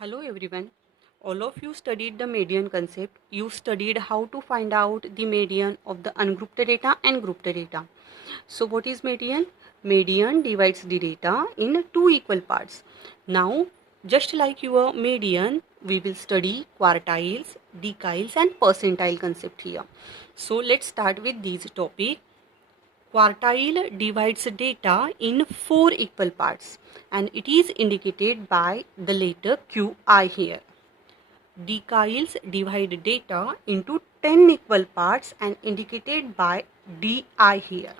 Hello everyone. All of you studied the median concept. You studied how to find out the median of the ungrouped data and grouped data. So what is median? Median divides the data in two equal parts. Now, just like your median, we will study quartiles, deciles and percentile concept here. So let's start with these topic. Quartile divides data in four equal parts and it is indicated by the letter QI here. Deciles divide data into 10 equal parts and indicated by DI here.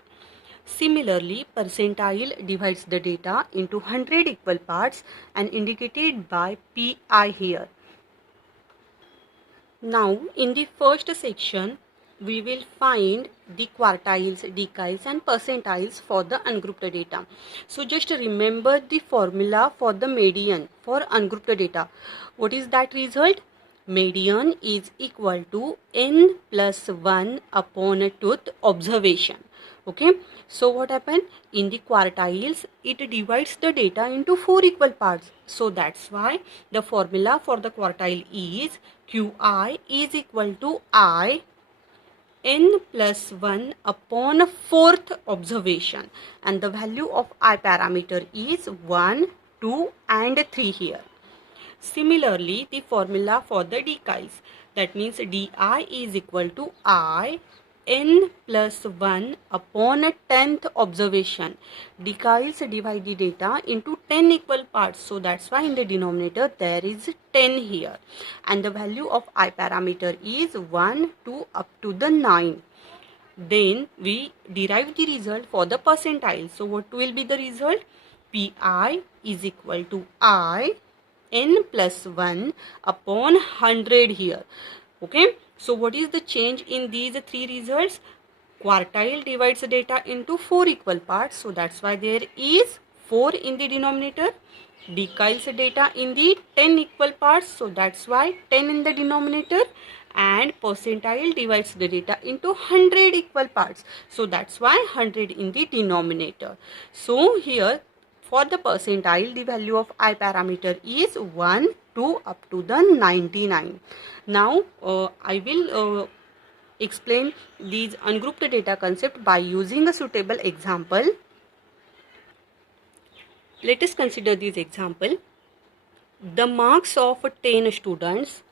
Similarly, percentile divides the data into 100 equal parts and indicated by PI here. Now, in the first section, we will find the quartiles, deciles and percentiles for the ungrouped data. So just remember the formula for the median for ungrouped data. What is that result? Median is equal to n plus 1 upon tooth observation. Okay, so what happened in the quartiles? It divides the data into four equal parts. So that's why the formula for the quartile is QI is equal to I n plus 1 upon fourth observation, and the value of I parameter is 1, 2 and 3 here. Similarly, the formula for the deciles, that means Di is equal to I n plus 1 upon 10th observation. Deciles divide the data into 10 equal parts. So that's why in the denominator there is 10 here. And the value of I parameter is 1, 2 up to the 9. Then we derive the result for the percentile. So what will be the result? Pi is equal to I n plus 1 upon 100 here. Okay, so what is the change in these three results? Quartile divides the data into four equal parts, so that's why there is 4 in the denominator. Deciles data in the 10 equal parts, so that's why 10 in the denominator. And percentile divides the data into 100 equal parts, so that's why 100 in the denominator. So here for the percentile, the value of I parameter is 1, 2 up to the 99. Now I will explain these ungrouped data concept by using a suitable example. Let us consider this example. The marks of 10 students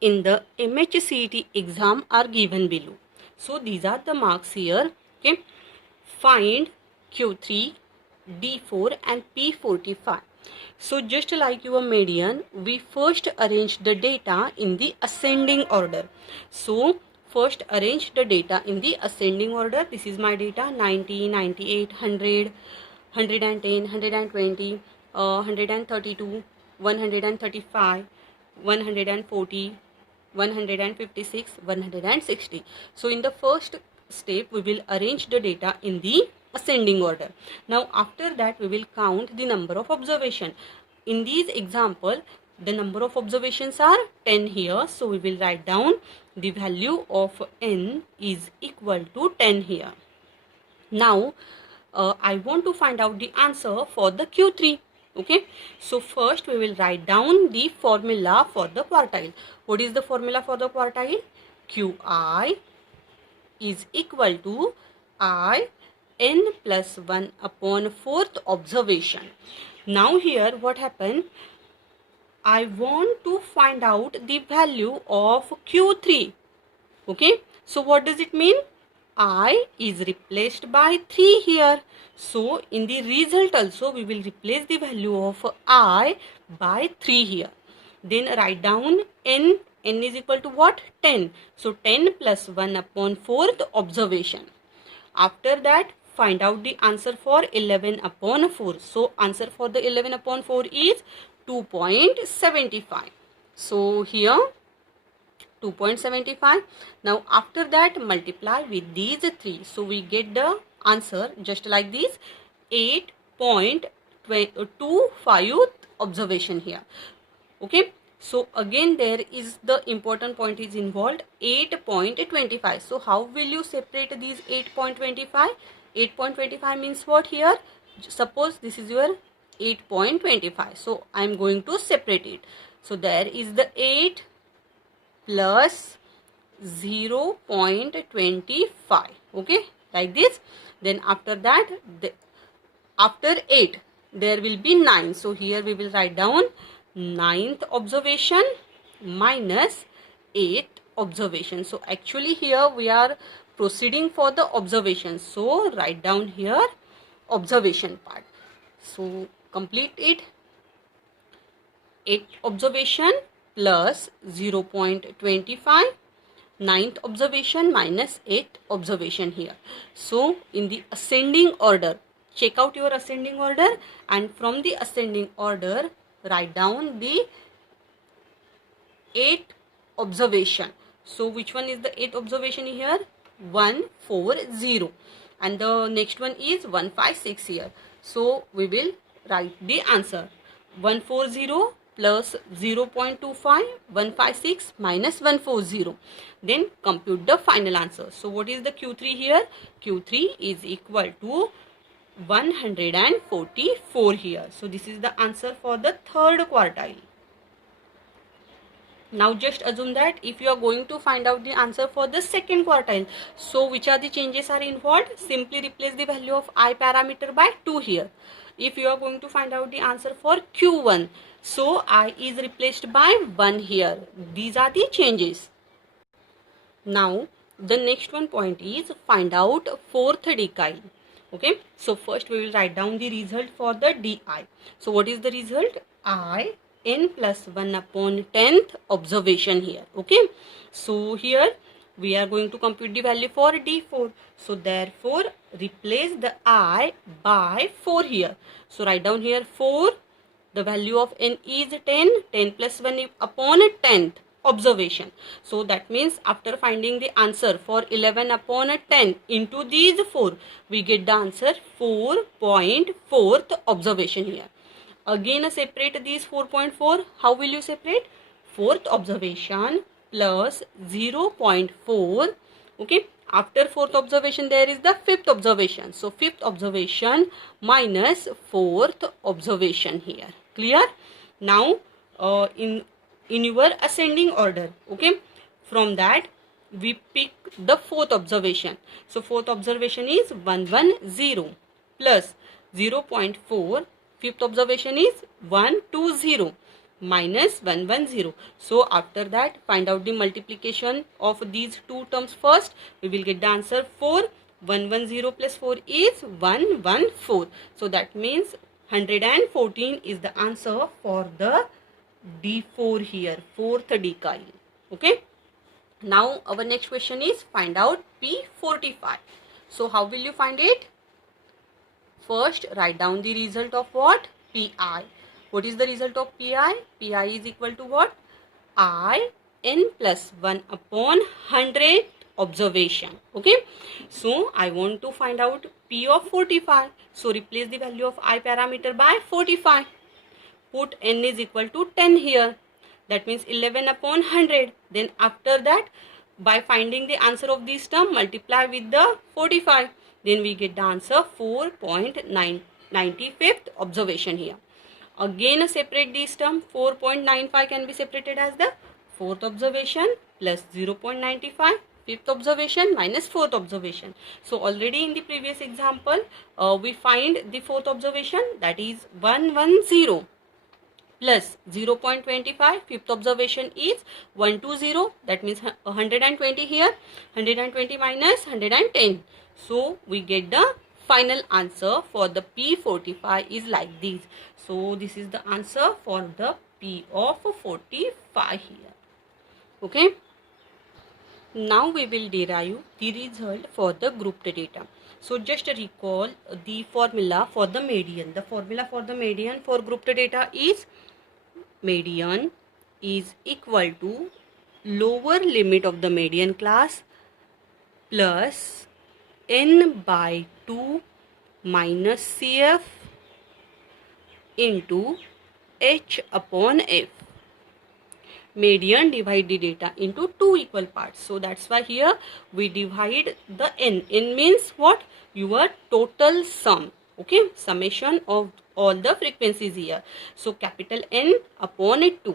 in the MHCET exam are given below. So these are the marks here. Okay, find Q3, D4 and P45. So just like your median, we first arrange the data in the ascending order. So first arrange the data in the ascending order. This is my data: 90, 98, 100, 110, 120, 132, 135, 140, 156, 160. So in the first step, we will arrange the data in the ascending order. Now after that, we will count the number of observation. In these example, the number of observations are 10 here. So we will write down the value of n is equal to 10 here. Now I want to find out the answer for the Q3. Okay, so first we will write down the formula for the quartile. What is the formula for the quartile? QI is equal to I n plus 1 upon fourth observation. Now here what happened? I want to find out the value of Q3. Okay, so what does it mean? I is replaced by 3 here. So in the result also we will replace the value of I by 3 here. Then write down n. N is equal to what? 10. So 10 plus 1 upon fourth observation. After that, find out the answer for 11 upon 4. So answer for the 11 upon 4 is 2.75. So here 2.75. Now after that, multiply with these 3. So we get the answer just like this: 8.25 observation here. Okay, so again there is the important point is involved, 8.25. So how will you separate these 8.25? 8.25 means what here? Suppose this is your 8.25. So I am going to separate it. So there is the 8 plus 0.25. Okay, like this. Then after that, after 8 there will be 9. So here we will write down 9th observation minus 8th observation. So actually here we are proceeding for the observation. So write down here observation part. So complete it. 8th observation plus 0.25, 9th observation minus 8th observation here. So in the ascending order, check out your ascending order, and from the ascending order write down the 8th observation. So which one is the 8th observation here? 140, and the next one is 156 here. So we will write the answer. 140 plus 0.25, 156 minus 140. Then compute the final answer. So what is the Q3 here? Q3 is equal to 144 here. So this is the answer for the third quartile. Now just assume that if you are going to find out the answer for the second quartile, so which are the changes are involved? Simply replace the value of I parameter by 2 here. If you are going to find out the answer for Q1, so I is replaced by 1 here. These are the changes. Now the next one point is find out fourth decile. Okay, so first we will write down the result for the DI. So what is the result? I n plus 1 upon 10th observation here. Okay, so here we are going to compute the value for D4. So therefore replace the I by 4 here. So write down here 4. The value of n is 10. 10 plus 1 upon 10th observation. So that means after finding the answer for 11 upon 10 into these 4, we get the answer 4.4th observation here. Again separate these 4.4. How will you separate? 4th observation plus 0.4. Okay, after 4th observation there is the 5th observation. So 5th observation minus 4th observation here. Clear? Now in your ascending order, okay, from that we pick the 4th observation. So 4th observation is 110 plus 0.4. 5th observation is 120 minus 110. So after that find out the multiplication of these two terms first. We will get the answer 4. 110 plus 4 is 114. So that means 114 is the answer for the D4 here, fourth decile. Okay. Now our next question is find out P45. So how will you find it? First write down the result of what? PI. What is the result of PI? PI is equal to what? I n plus 1 upon 100 observation. Okay. So I want to find out P of 45. So replace the value of I parameter by 45. Put n is equal to 10 here. That means 11 upon 100. Then after that, by finding the answer of this term, multiply with the 45. Then we get the answer 4.95th observation here. Again separate this term. 4.95 can be separated as the 4th observation plus 0.95. 5th observation minus 4th observation. So already in the previous example, we find the 4th observation, that is 110 plus 0.25. 5th observation is 120. That means 120 here. 120 minus 110. So we get the final answer for the P45 is like this. So this is the answer for the P of 45 here. Okay. Now we will derive the result for the grouped data. So just recall the formula for the median. The formula for the median for grouped data is median is equal to lower limit of the median class plus n by 2 minus CF into H upon F. Median divide the data into two equal parts. So that's why here we divide the n. N means what? Your total sum. Okay, summation of all the frequencies here. So capital N upon 2.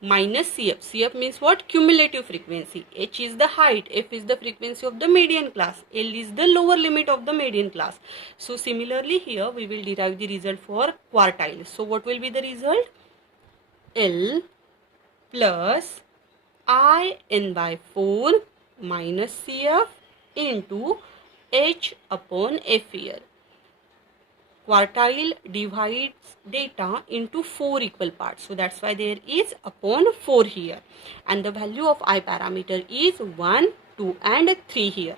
minus CF. CF means what? Cumulative frequency. H is the height, F is the frequency of the median class, L is the lower limit of the median class. So similarly here we will derive the result for quartile. So what will be the result? L plus I n by 4 minus CF into H upon F here. Quartile divides data into 4 equal parts. So that's why there is upon 4 here. And the value of I parameter is 1, 2 and 3 here.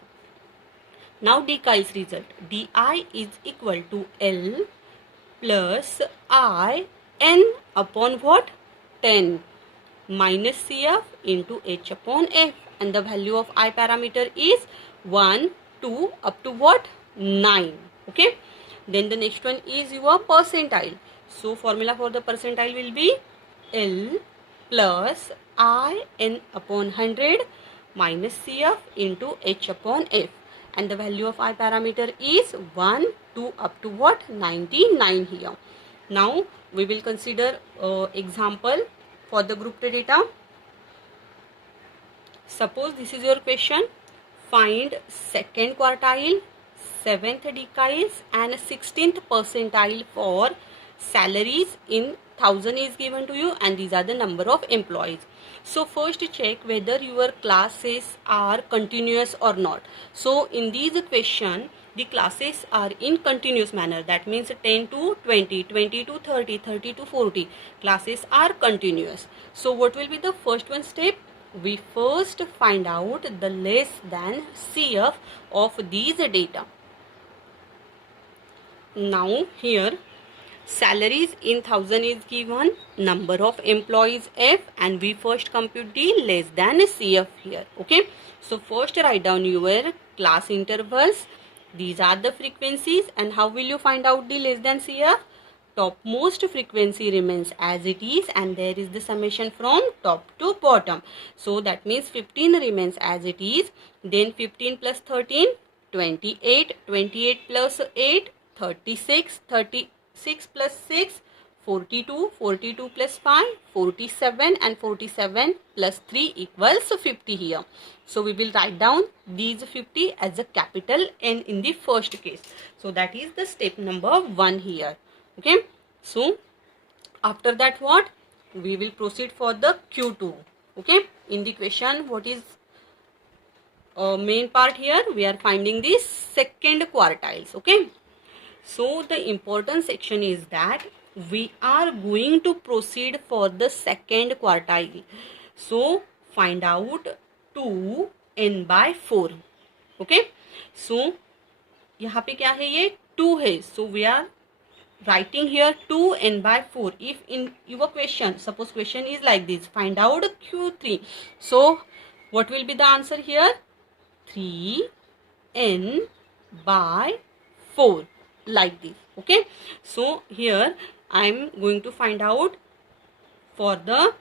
Now dechi's result. Di is equal to L plus I n upon what? 10 minus CF into H upon F. And the value of I parameter is 1, 2 up to what? 9. Okay. Then the next one is your percentile. So formula for the percentile will be L plus I n upon 100 minus CF into H upon F. And the value of I parameter is 1, 2 up to what? 99 here. Now we will consider example for the grouped data. Suppose this is your question. Find second quartile, 7th deciles and 16th percentile for salaries in 1000 is given to you, and these are the number of employees. So first check whether your classes are continuous or not. So in these question the classes are in continuous manner. That means 10 to 20, 20 to 30, 30 to 40 classes are continuous. So what will be the first one step? We first find out the less than CF of these data. Now here salaries in 1000 is given, number of employees F, and we first compute the less than CF here. Okay, so first write down your class intervals. These are the frequencies, and how will you find out the less than CF? Topmost frequency remains as it is, and there is the summation from top to bottom. So that means 15 remains as it is. Then 15 plus 13, 28, 28 plus 8, 36, 36 plus 6, 42, 42 plus 5, 47, and 47 plus 3 equals 50 here. So we will write down these 50 as a capital N in the first case. So that is the step number 1 here. Okay, so after that what? We will proceed for the Q2. Okay, in the question what is main part here? We are finding the second quartiles. Okay, so the important section is that we are going to proceed for the second quartile. So find out 2 n by 4. Okay, so यहाँ पे क्या है? ये 2 है. So we are writing here 2 n by 4. If in your question, suppose question is like this, find out Q3. So what will be the answer here? 3 n by 4, like this. Okay, so here I am going to find out for the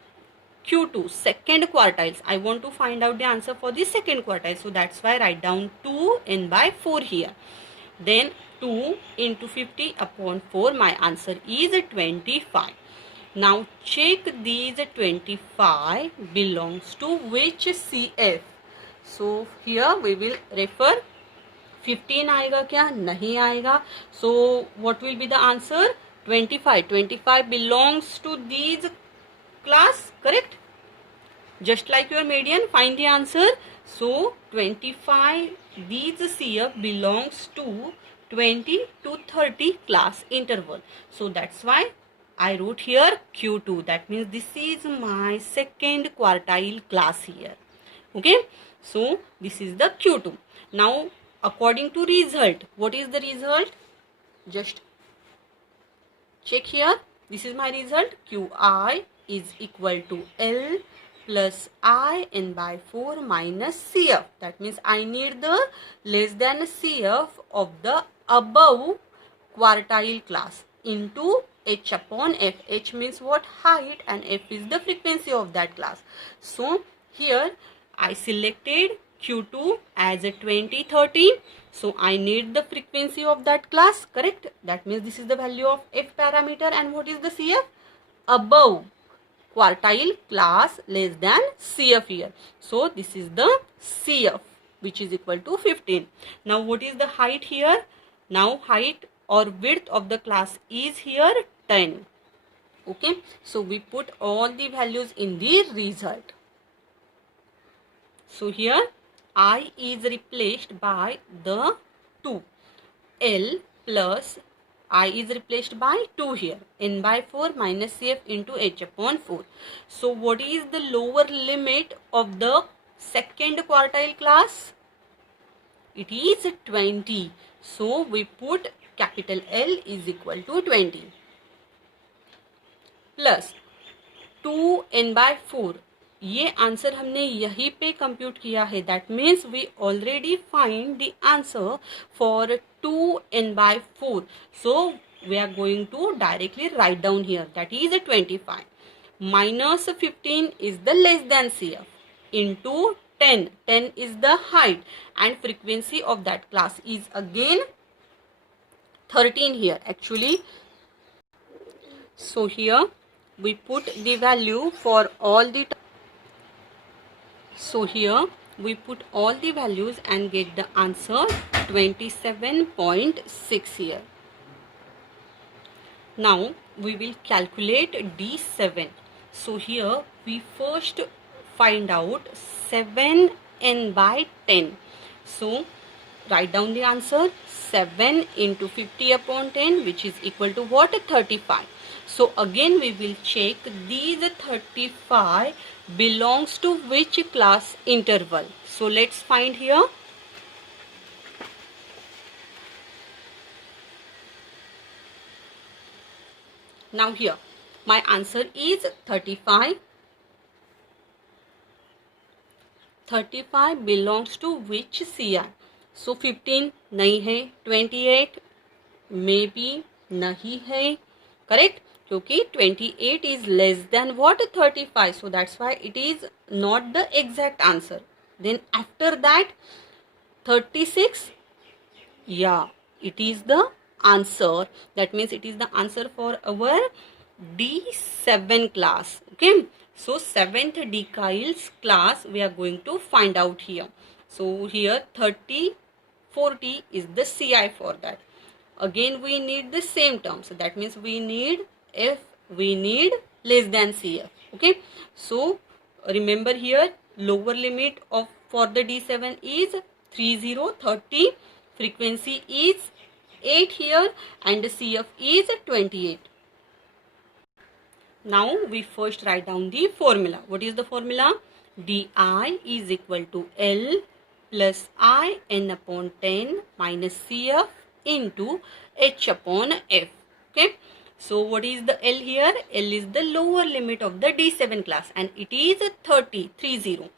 Q2 second quartiles. I want to find out the answer for the second quartile. So that's why I write down 2 n by 4 here. Then 2 into 50 upon 4, my answer is 25. Now check these 25 belongs to which CF. So here we will refer 15 आएगा क्या? नहीं आएगा. So what will be the answer? 25. 25 belongs to these class, correct? Just like your median, find the answer. So 25, these CF belongs to 20 to 30 class interval. So that's why I wrote here Q2. That means this is my second quartile class here. Okay, so this is the Q2. Now according to result, what is the result? Just check here. This is my result. Qi is equal to L plus I n by 4 minus CF. That means I need the less than CF of the above quartile class into H upon F. H means what? Height, and F is the frequency of that class. So here I selected Q2 as a 2030. So I need the frequency of that class, correct? That means this is the value of F parameter, and what is the CF? Above quartile class less than CF here. So this is the CF, which is equal to 15. Now what is the height here? Now height or width of the class is here 10. Okay, so we put all the values in the result. So here I is replaced by the 2. L plus I is replaced by 2 here. N by 4 minus CF into H upon 4. So what is the lower limit of the second quartile class? It is 20. So we put capital L is equal to 20. Plus 2n by 4. ये answer हमने यहीं पे compute किया है. That means we already find the answer for 2n by 4. So we are going to directly write down here. That is 25 minus 15 is the less than CF into 10. 10 is the height and frequency of that class is again 13 here actually. So here we put the value for all the. So here we put all the values and get the answer 27.6 here. Now we will calculate D7. So here we first find out 7n by 10. So write down the answer. 7 into 50 upon 10, which is equal to what? 35. So again we will check these 35 belongs to which class interval. So let's find here. Now here my answer is 35. 35 belongs to which CI? So 15 नहीं है, 28 maybe नहीं है, correct? क्योंकि 28 is less than what? 35. So that's why it is not the exact answer. Then after that 36, yeah, it is the answer. That means it is the answer for our D7 class. Okay, so 7th decyles class we are going to find out here. So here 30, 40 is the CI for that. Again we need the same term. So that means we need less than CF. Okay, so remember here lower limit of for the D7 is 30, 30. Frequency is 8 here and CF is 28. Now we first write down the formula. What is the formula? Di is equal to L plus I n upon 10 minus CF into H upon F. Okay, so what is the L here? L is the lower limit of the D7 class and it is 30, 30.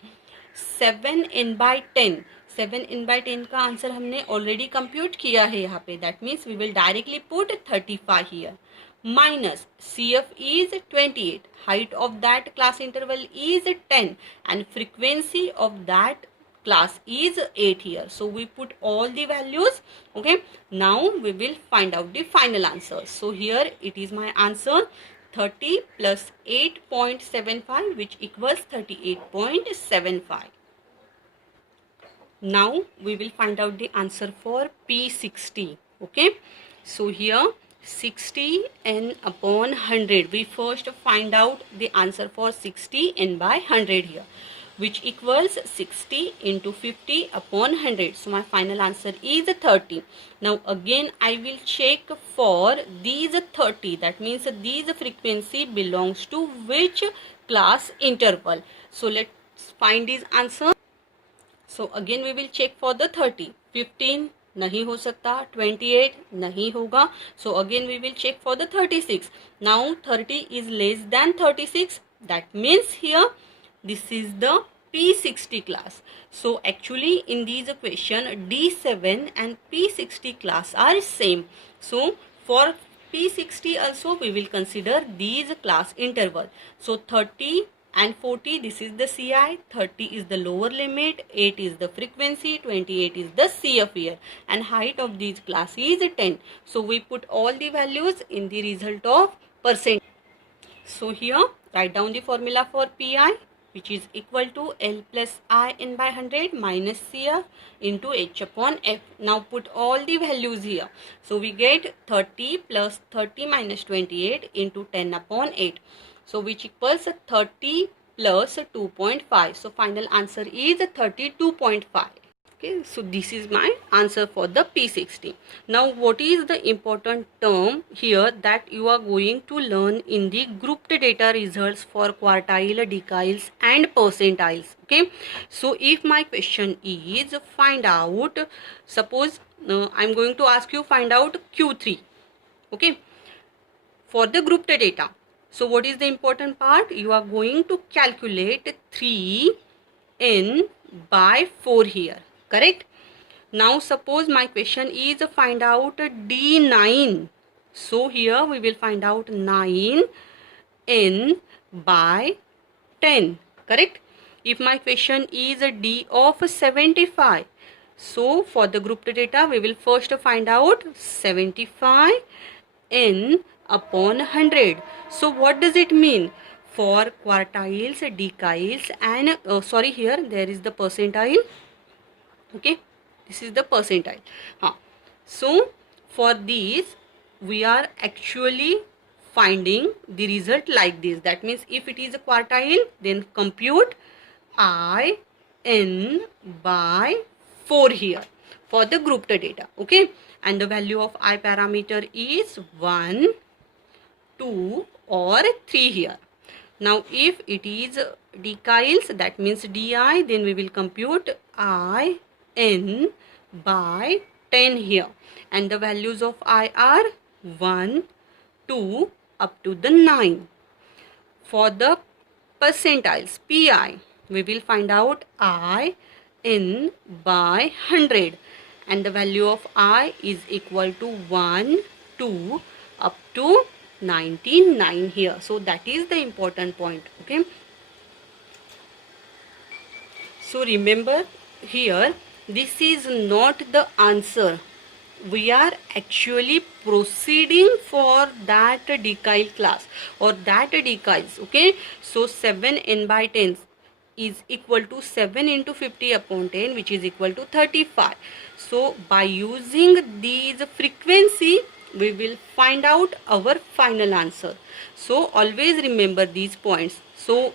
7n by 10. 7n by 10 का answer हमने already compute किया है यहाँ पे. That means we will directly put 35 here. Minus CF is 28. Height of that class interval is 10 and frequency of that class is 8 here. So we put all the values. Okay, now we will find out the final answer. So here it is my answer 30 plus 8.75 which equals 38.75. Now we will find out the answer for P60. Okay, so here 60 n upon 100. We first find out the answer for 60 n by 100 here, which equals 60 into 50 upon 100. So my final answer is 30. Now again I will check for these 30. That means these frequency belongs to which class interval. So let's find this answer. So again we will check for the 30. 15 नहीं हो सकता, 28 नहीं होगा. So again we will check for the 36. Now 30 is less than 36. That means here this is the P60 class. So actually in these equation D7 and P60 class are same. So for P60 also we will consider these class interval. So 30 and 40, this is the CI, 30 is the lower limit, 8 is the frequency, 28 is the CF here, and height of these class is 10. So we put all the values in the result of percent. So here Write down the formula for Pi, which is equal to L plus I n by 100 minus Cf into H upon F. Now put all the values here. So we get 30 plus 30 minus 28 into 10 upon 8. So which equals 30 plus 2.5. So final answer is 32.5. Okay, so this is my answer for the P60. Now what is the important term here that you are going to learn in the grouped data results for quartile, deciles and percentiles? Okay, so if my question is find out, suppose I'm going to ask you find out Q3. Okay, for the grouped data. So what is the important part? You are going to calculate 3n by 4 here. Correct? Now suppose my question is find out D9. So here we will find out 9n by 10. Correct? If my question is D of 75. So for the grouped data we will first find out 75n upon 100. So what does it mean? For quartiles, deciles and here there is the percentile. Okay, this is the percentile. So for these we are actually finding the result like this. That means if it is a quartile, then compute I n by 4 here for the grouped data. Okay, and the value of I parameter is 1, 2 or 3 here. Now if it is deciles, that means di, then we will compute I n by 10 here, and the values of I are 1, 2 up to the 9. For the percentiles Pi, we will find out I n by 100, and the value of I is equal to 1, 2 up to 99 here. So that is the important point. Okay, so remember here, this is not the answer. We are actually proceeding for that decile class or that deciles. Okay, so 7n by 10 is equal to 7 into 50 upon 10, which is equal to 35. So by using these frequency, we will find out our final answer. So always remember these points. So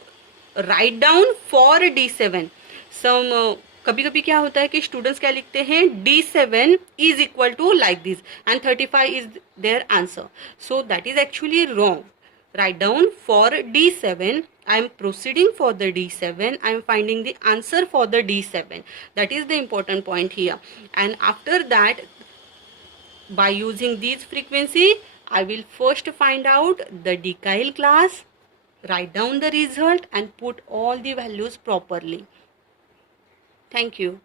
write down for D7. Some कभी कभी क्या होता है कि students क्या लिखते हैं D7 is equal to like this and 35 is their answer. So that is actually wrong. Write down for D7. I am proceeding for the D7. I am finding the answer for the D7. That is the important point here. And after that, by using these frequency, I will first find out the decile class, write down the result and put all the values properly. Thank you.